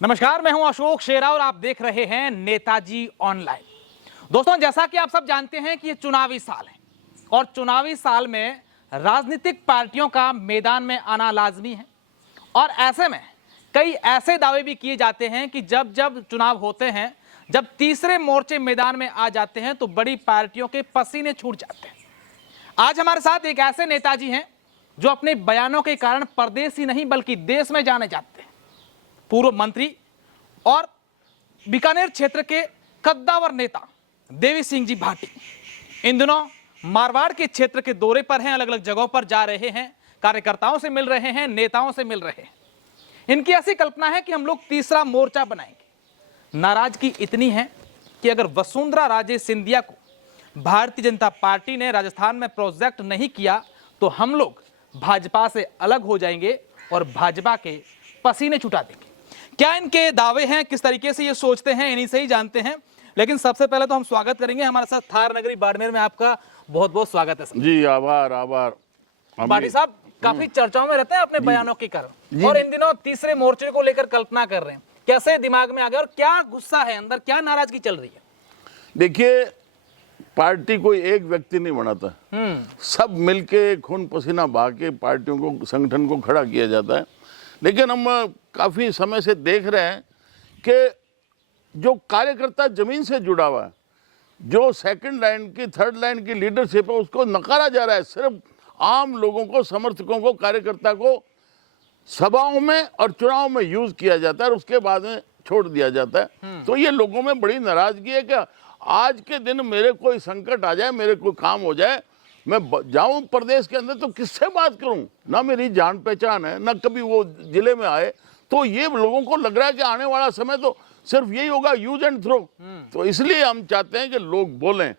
नमस्कार, मैं हूं अशोक शेरा और आप देख रहे हैं नेताजी ऑनलाइन। दोस्तों, जैसा कि आप सब जानते हैं कि ये चुनावी साल है और चुनावी साल में राजनीतिक पार्टियों का मैदान में आना लाजमी है और ऐसे में कई ऐसे दावे भी किए जाते हैं कि जब जब चुनाव होते हैं, जब तीसरे मोर्चे मैदान में आ जाते हैं तो बड़ी पार्टियों के पसीने छूट जाते हैं। आज हमारे साथ एक ऐसे नेताजी हैं जो अपने बयानों के कारण प्रदेश ही नहीं बल्कि देश में जाने जाते हैं। पूर्व मंत्री और बीकानेर क्षेत्र के कद्दावर नेता देवी सिंह जी भाटी इन दिनों मारवाड़ के क्षेत्र के दौरे पर हैं, अलग अलग जगहों पर जा रहे हैं, कार्यकर्ताओं से मिल रहे हैं, नेताओं से मिल रहे हैं। इनकी ऐसी कल्पना है कि हम लोग तीसरा मोर्चा बनाएंगे। नाराजगी इतनी है कि अगर वसुंधरा राजे सिंधिया को भारतीय जनता पार्टी ने राजस्थान में प्रोजेक्ट नहीं किया तो हम लोग भाजपा से अलग हो जाएंगे और भाजपा के पसीने छुटा देंगे। क्या इनके दावे हैं, किस तरीके से ये सोचते हैं, इन्हीं से ही जानते हैं। लेकिन सबसे पहले तो हम स्वागत करेंगे, हमारे साथ थार नगरी बाड़मेर में आपका बहुत बहुत स्वागत है सर। जी आभार। भाटी साहब काफी चर्चाओं में रहते हैं अपने बयानों के कारण और इन दिनों तीसरे मोर्चे को लेकर कल्पना कर रहे हैं। कैसे दिमाग में आ गया और क्या गुस्सा है अंदर, क्या नाराजगी चल रही है? देखिए, पार्टी कोई एक व्यक्ति नहीं बनाता, सब मिलके खून पसीना बहा के पार्टियों को, संगठन को खड़ा किया जाता है। लेकिन हम काफी समय से देख रहे हैं कि जो कार्यकर्ता जमीन से जुड़ा हुआ है, जो सेकंड लाइन की, थर्ड लाइन की लीडरशिप है, उसको नकारा जा रहा है। सिर्फ आम लोगों को, समर्थकों को, कार्यकर्ता को सभाओं में और चुनाव में यूज किया जाता है और उसके बाद में छोड़ दिया जाता है। तो ये लोगों में बड़ी नाराजगी है कि आज के दिन मेरे कोई संकट आ जाए, मेरे कोई काम हो जाए, मैं जाऊं प्रदेश के अंदर तो किससे बात करूं? ना मेरी जान पहचान है, ना कभी वो जिले में आए। तो ये लोगों को लग रहा है कि आने वाला समय तो सिर्फ यही होगा, यूज एंड थ्रो। तो इसलिए हम चाहते हैं कि लोग बोलें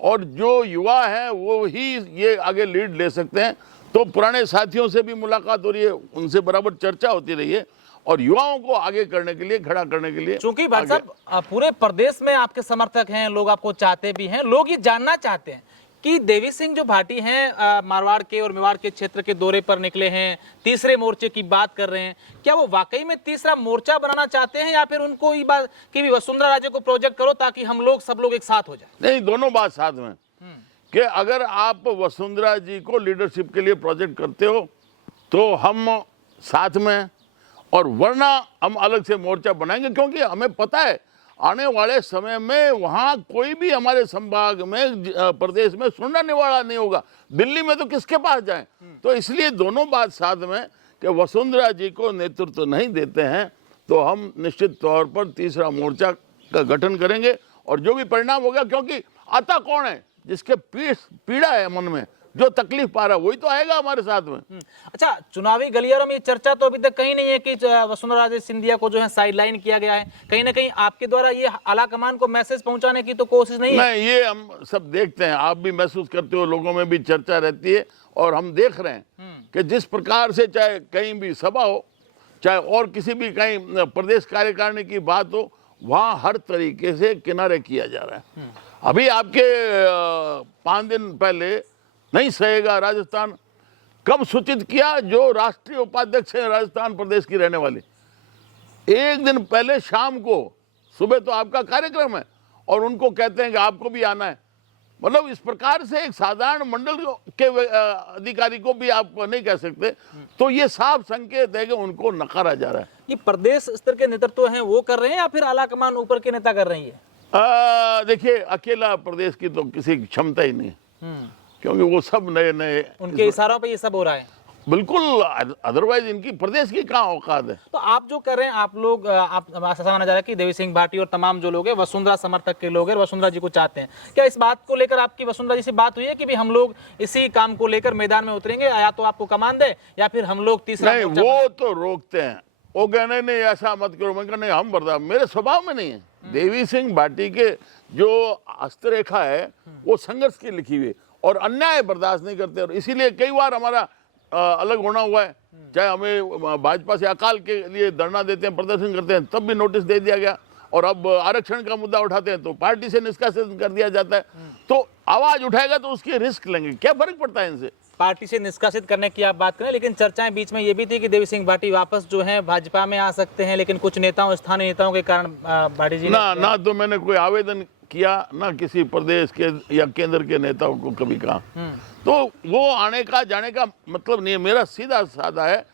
और जो युवा है वो ही ये आगे लीड ले सकते हैं। तो पुराने साथियों से भी मुलाकात हो रही है, उनसे बराबर चर्चा होती रही है और युवाओं को आगे करने के लिए, खड़ा करने के लिए। क्योंकि भाई साहब पूरे प्रदेश में आपके समर्थक हैं, लोग आपको चाहते भी हैं, लोग ये जानना चाहते हैं कि देवी सिंह जो भाटी हैं मारवाड़ के और मेवाड़ के क्षेत्र के दौरे पर निकले हैं, तीसरे मोर्चे की बात कर रहे हैं, क्या वो वाकई में तीसरा मोर्चा बनाना चाहते हैं या फिर उनको ये बात कि भी वसुंधरा राजे को प्रोजेक्ट करो ताकि हम लोग सब लोग एक साथ हो जाए? नहीं, दोनों बात साथ में कि अगर आप वसुंधरा जी को लीडरशिप के लिए प्रोजेक्ट करते हो तो हम साथ में, और वरना हम अलग से मोर्चा बनाएंगे। क्योंकि हमें पता है आने वाले समय में वहां कोई भी हमारे संभाग में, प्रदेश में सुनने वाला नहीं होगा। दिल्ली में तो किसके पास जाएं? तो इसलिए दोनों बात साथ में कि वसुंधरा जी को नेतृत्व नहीं देते हैं तो हम निश्चित तौर पर तीसरा मोर्चा का गठन करेंगे और जो भी परिणाम होगा, क्योंकि आता कौन है जिसके पीड़ा है मन में, जो तकलीफ पा रहा है वही तो आएगा हमारे साथ में। अच्छा, चुनावी गलियारों में ये चर्चा तो अभी तक कहीं नहीं है कि वसुंधरा राजे सिंधिया को जो है साइडलाइन किया गया है। कहीं ना कहीं आपके द्वारा ये आला कमान को मैसेज पहुंचाने की तो कोशिश नहीं है? नहीं, ये हम सब देखते हैं, आप भी महसूस करते हो, लोगों में भी चर्चा रहती है और हम देख रहे हैं कि जिस प्रकार से चाहे कहीं भी सभा हो, चाहे और किसी भी कहीं प्रदेश कार्यकारिणी की बात हो, वहां हर तरीके से किनारे किया जा रहा है। अभी आपके 5 दिन पहले नहीं सहेगा राजस्थान, कब सूचित किया? जो राष्ट्रीय उपाध्यक्ष है राजस्थान प्रदेश की रहने वाली, एक दिन पहले शाम को, सुबह तो आपका कार्यक्रम है और उनको कहते हैं कि आपको भी आना है। मतलब इस प्रकार से एक साधारण मंडल के अधिकारी को भी आप नहीं कह सकते। तो ये साफ संकेत है कि उनको नकारा जा रहा है। ये प्रदेश स्तर के नेतृत्व हैं वो कर रहे हैं या फिर आला कमान ऊपर के नेता कर रही है? देखिए, अकेला प्रदेश की तो किसी की क्षमता ही नहीं है, क्योंकि वो सब नए उनके इशारों पे ये सब हो रहा है। बिल्कुल, अदरवाइज इनकी प्रदेश की कहाँ औकात है। तो आप जो कर रहे हैं, आप लोग ऐसा माना जा रहा है कि देवी सिंह भाटी और तमाम जो लोग हैं वसुंधरा समर्थक के लोग हैं, वसुंधरा जी को चाहते हैं। क्या इस बात को लेकर आपकी वसुंधरा जी से बात हुई है कि भी हम लोग इसी काम को लेकर मैदान में उतरेंगे, या तो आपको कमान दे या फिर हम लोग तीसरा? नहीं, वो तो रोकते हैं, वो कहने नहीं ऐसा मत करो। मैं नहीं, हम बर्दाश्त, मेरे स्वभाव में नहीं है। देवी सिंह भाटी के जो हस्तरेखा है वो संघर्ष की लिखी हुई और अन्याय बर्दाश्त नहीं करते, और इसीलिए कई बार हमारा अलग होना हुआ है। चाहे हमें भाजपा से अकाल के लिए धरना देते हैं, प्रदर्शन करते हैं, तब भी नोटिस दे दिया गया, और अब आरक्षण का मुद्दा उठाते हैं तो पार्टी से निष्कासित कर दिया जाता है। तो आवाज उठाएगा तो उसकी रिस्क लेंगे, क्या फर्क पड़ता है इनसे? पार्टी से निष्कासित करने की आप बात करें, लेकिन चर्चाएं बीच में ये भी थी कि देवी सिंह भाटी वापस जो है भाजपा में आ सकते हैं, लेकिन कुछ नेताओं, स्थानीय नेताओं के कारण भाटी जी ना तो मैंने कोई आवेदन किया, ना किसी प्रदेश के या केंद्र के नेताओं को कभी कहा। तो वो आने का जाने का मतलब नहीं है। मेरा सीधा साधा है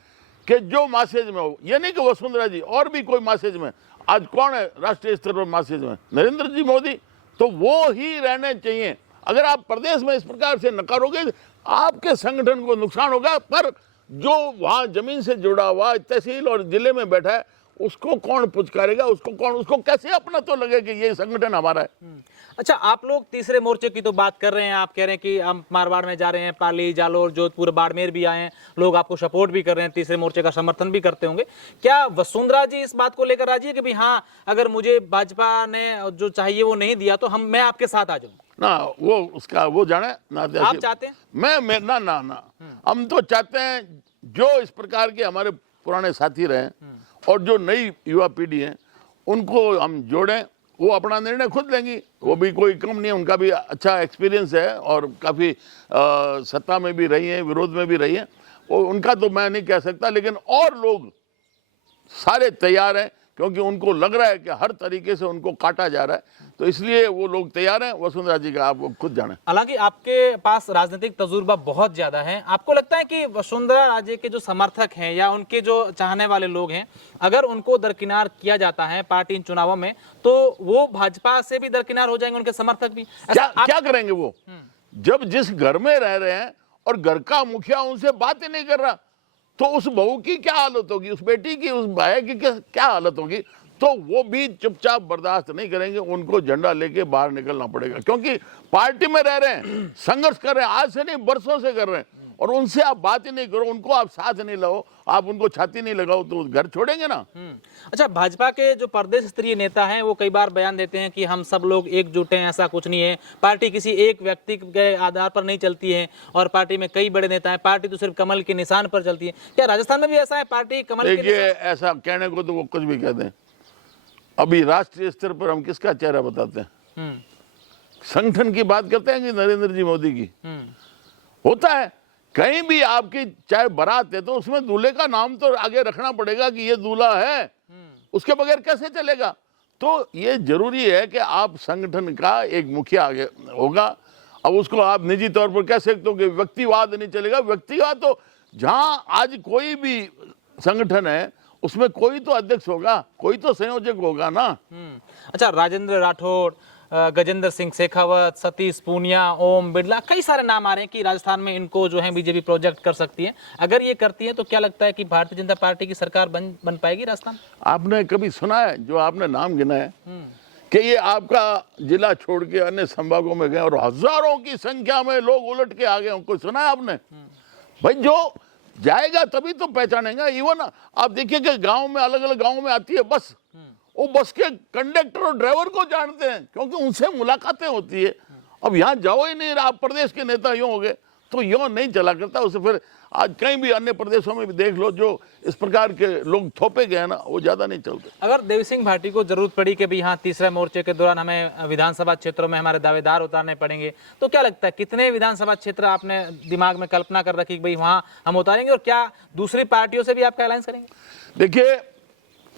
कि जो मैसेज में हो, ये नहीं कि वसुंधरा जी और भी कोई मैसेज में, आज कौन है राष्ट्रीय स्तर पर मैसेज में? नरेंद्र जी मोदी, तो वो ही रहने चाहिए। अगर आप प्रदेश में इस प्रकार से नकारोगे, आपके संगठन को नुकसान होगा। पर जो वहाँ जमीन से जुड़ा हुआ तहसील और जिले में बैठा है, उसको कौन पुचकारेगा? उसको कैसे अपना तो लगे कि ये संगठन हमारा है। अच्छा, आप लोग तीसरे मोर्चे की तो बात कर रहे हैं, आप कह रहे हैं कि हम मारवाड़ में जा रहे हैं, पाली, जालोर, जोधपुर, बाड़मेर भी आए हैं, लोग आपको सपोर्ट भी कर रहे हैं, तीसरे मोर्चे का समर्थन भी करते होंगे। क्या वसुंधरा जी इस बात को लेकर राजी है कि भाई हाँ, अगर मुझे भाजपा ने जो चाहिए वो नहीं दिया तो मैं आपके साथ आ जाऊँ? ना वो उसका वो जाने ना, आप चाहते हैं? मैं ना हम तो चाहते हैं जो इस प्रकार के हमारे पुराने साथी रहे और जो नई युवा पीढ़ी है उनको हम जोड़ें। वो अपना निर्णय खुद लेंगी, वो भी कोई कम नहीं है, उनका भी अच्छा एक्सपीरियंस है और काफ़ी सत्ता में भी रही है, विरोध में भी रही है। वो उनका तो मैं नहीं कह सकता, लेकिन और लोग सारे तैयार हैं, क्योंकि उनको लग रहा है कि हर तरीके से उनको काटा जा रहा है, तो इसलिए वो लोग तैयार हैं। वसुंधरा जी का आप खुद जाने। हालांकि आपके पास राजनीतिक तजुर्बा बहुत ज्यादा है, आपको लगता है कि वसुंधरा राजे के जो समर्थक हैं या उनके जो चाहने वाले लोग हैं, अगर उनको दरकिनार किया जाता है पार्टी इन चुनावों में, तो वो भाजपा से भी दरकिनार हो जाएंगे, उनके समर्थक भी? क्या करेंगे वो? जब जिस घर में रह रहे हैं और घर का मुखिया उनसे बात ही नहीं कर रहा, तो उस बहू की क्या हालत होगी, उस बेटी की, उस भाई की क्या हालत होगी? तो वो भी चुपचाप बर्दाश्त नहीं करेंगे, उनको झंडा लेके बाहर निकलना पड़ेगा, क्योंकि पार्टी में रह रहे हैं, संघर्ष कर रहे हैं, आज से नहीं बरसों से कर रहे हैं, और उनसे आप बात ही नहीं करो, उनको आप साथ नहीं लाओ, आप उनको छाती नहीं लगाओ, तो घर छोड़ेंगे ना। अच्छा, भाजपा के जो प्रदेश स्तरीय नेता हैं वो कई बार बयान देते हैं कि हम सब लोग एकजुट हैं, ऐसा कुछ नहीं है, पार्टी किसी एक व्यक्ति के आधार पर नहीं चलती है, और पार्टी में कई बड़े नेता हैं, पार्टी तो सिर्फ कमल के निशान पर चलती है। क्या राजस्थान में भी ऐसा है, पार्टी कमल के देखिए, ऐसा कहने को तो वो कुछ भी कह दें, अभी राष्ट्रीय स्तर पर हम किसका चेहरा बताते हैं? संगठन की बात करते हैं कि नरेंद्र जी मोदी की? होता है कहीं भी आपकी चाहे बारात है तो उसमें दूल्हे का नाम तो आगे रखना पड़ेगा कि ये दूल्हा है, उसके बगैर कैसे चलेगा? तो ये जरूरी है कि आप संगठन का एक मुखिया आगे होगा। अब उसको आप निजी तौर पर कह सकते हो कि व्यक्तिवाद नहीं चलेगा। व्यक्तिवाद तो जहां आज कोई भी संगठन है उसमें कोई तो अध्यक्ष होगा, कोई तो संयोजक होगा ना। अच्छा, राजेंद्र राठौड़, गजेंद्र सिंह शेखावत, सतीश पूनिया, ओम बिरला, कई सारे नाम आ रहे हैं कि राजस्थान में इनको जो है बीजेपी प्रोजेक्ट कर सकती है। अगर ये करती है तो क्या लगता है कि भारतीय जनता पार्टी की सरकार बन पाएगी राजस्थान? आपने कभी सुना है, जो आपने नाम गिना है, कि ये आपका जिला छोड़ के अन्य संभागों में गए और हजारों की संख्या में लोग उलट के आ गए? कोई सुना है आपने? भाई जो जाएगा तभी तो पहचानेगा। इवन आप देखिए कि गांव में, अलग अलग गांव में आती है बस, वो बस के कंडक्टर और ड्राइवर को जानते हैं, क्योंकि उनसे मुलाकातें होती है। अब यहाँ जाओ ही नहीं, आप प्रदेश के नेता यूं हो गए, तो यूं नहीं चला करता उसे। फिर आज कहीं भी अन्य प्रदेशों में भी देख लो, जो इस प्रकार के लोग थोपे गए ना, वो ज्यादा नहीं चलते। अगर देवी सिंह भाटी को जरूरत पड़ी कि भाई हाँ, तीसरे मोर्चे के दौरान हमें विधानसभा क्षेत्रों में हमारे दावेदार उतारने पड़ेंगे, तो क्या लगता है कितने विधानसभा क्षेत्र आपने दिमाग में कल्पना कर रखी कि भाई वहाँ हम उतारेंगे, और क्या दूसरी पार्टियों से भी आपका अलायंस करेंगे? देखिए,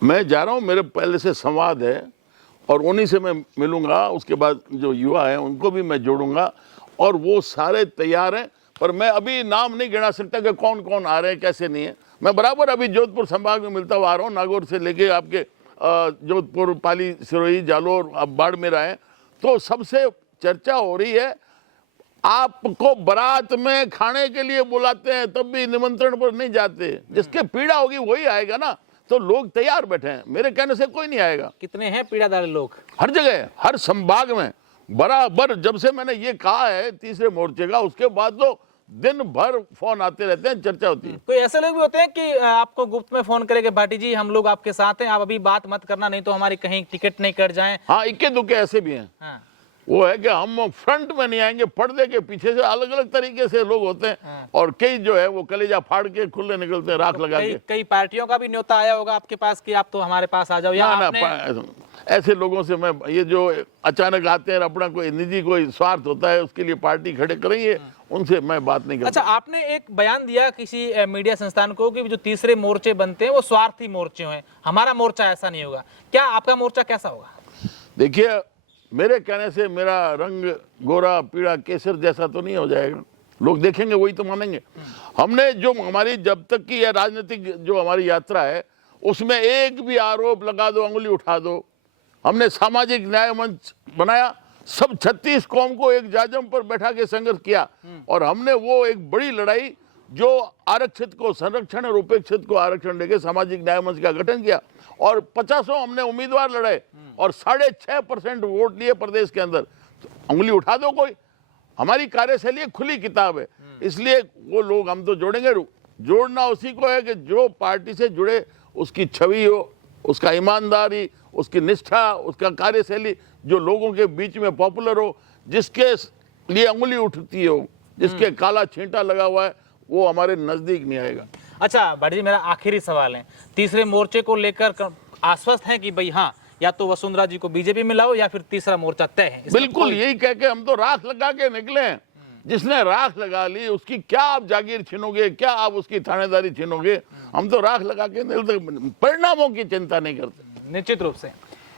मैं जा रहा हूँ, मेरे पहले से संवाद है और उन्हीं से मैं मिलूंगा। उसके बाद जो युवा हैं उनको भी मैं जोड़ूंगा, और वो सारे तैयार हैं। पर मैं अभी नाम नहीं गिना सकता कि कौन कौन आ रहे हैं, कैसे नहीं है। मैं बराबर अभी जोधपुर संभाग में मिलता हुआ आ रहा हूँ, नागौर से लेके आपके जोधपुर, पाली, सिरोही, जालोर, अब बाड़मेर आए, तो सबसे चर्चा हो रही है। आपको बारात में खाने के लिए बुलाते हैं तब भी निमंत्रण पर नहीं जाते, जिसके पीड़ा होगी वही आएगा ना। तो लोग तैयार बैठे हैं, मेरे कहने से कोई नहीं आएगा। कितने हैं पीड़ादार लोग? हर जगह, हर संभाग में बराबर। जब से मैंने ये कहा है तीसरे मोर्चे का, उसके बाद तो दिन भर फोन आते रहते हैं, चर्चा होती है। कोई ऐसे लोग भी होते हैं कि आपको गुप्त में फोन करेंगे, भाटी जी हम लोग आपके साथ हैं, आप अभी बात मत करना, नहीं तो हमारी कहीं टिकट नहीं कट जाए? हाँ, इक्के दुक्के ऐसे भी हैं। हाँ। वो है कि हम फ्रंट में नहीं आएंगे, पर्दे के पीछे से अलग अलग तरीके से लोग होते हैं। और कई जो है वो कलेजा फाड़ के खुले निकलते हैं, राख लगा के। कई पार्टियों का भी न्योता आया होगा आपके पास कि आप तो हमारे पास आ जाओ, या ऐसे लोगों से मैं, ये जो अचानक आते हैं, अपना कोई निजी कोई स्वार्थ होता है उसके लिए पार्टी खड़े करेंगे, उनसे मैं बात नहीं करता। अच्छा, आपने एक बयान दिया किसी मीडिया संस्थान को कि जो तीसरे मोर्चे बनते हैं वो स्वार्थी मोर्चे हैं, हमारा मोर्चा ऐसा नहीं होगा। क्या आपका मोर्चा कैसा होगा? देखिए, मेरे कहने से मेरा रंग गोरा पीला केसर जैसा तो नहीं हो जाएगा, लोग देखेंगे वही तो मानेंगे। हमने जो हमारी जब तक की यह राजनीतिक जो हमारी यात्रा है उसमें एक भी आरोप लगा दो, अंगुली उठा दो। हमने सामाजिक न्याय मंच बनाया, सब 36 कौम को एक जाजम पर बैठा के संघर्ष किया और हमने वो एक बड़ी लड़ाई जो आरक्षित को संरक्षण और उपेक्षित को आरक्षण देके सामाजिक न्याय मंच का गठन किया और 50 हमने उम्मीदवार लड़े और 6.5% वोट लिए प्रदेश के अंदर। तो अंगुली उठा दो कोई, हमारी कार्यशैली खुली किताब है, इसलिए वो लोग हम तो जोड़ेंगे। जोड़ना उसी को है कि जो पार्टी से जुड़े उसकी छवि हो, उसका ईमानदारी, उसकी निष्ठा, उसका कार्यशैली जो लोगों के बीच में पॉपुलर हो, जिसके लिए अंगुली उठती हो, जिसके काला छींटा लगा हुआ है, वो हमारे नजदीक नहीं आएगा। अच्छा भाटी जी, मेरा आखिरी सवाल है, तीसरे मोर्चे को लेकर आश्वस्त हैं कि भाई हाँ, या तो वसुंधरा जी को बीजेपी में लाओ या फिर तीसरा मोर्चा तय है? बिल्कुल यही कह के हम तो राख लगा के निकले हैं। जिसने राख लगा ली उसकी क्या आप जागीर छीनोगे, क्या आप उसकी थानेदारी छीनोगे? हम तो राख लगा के निकलते, परिणामों की चिंता नहीं करते। निश्चित रूप से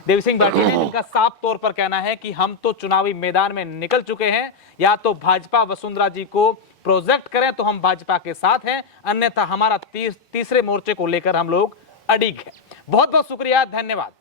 देवी सिंह भाटी ने, जिनका साफ तौर पर कहना है कि हम तो चुनावी मैदान में निकल चुके हैं, या तो भाजपा वसुंधरा जी को प्रोजेक्ट करें तो हम भाजपा के साथ हैं, अन्यथा हमारा तीसरे मोर्चे को लेकर हम लोग अडिग हैं। बहुत बहुत शुक्रिया, धन्यवाद।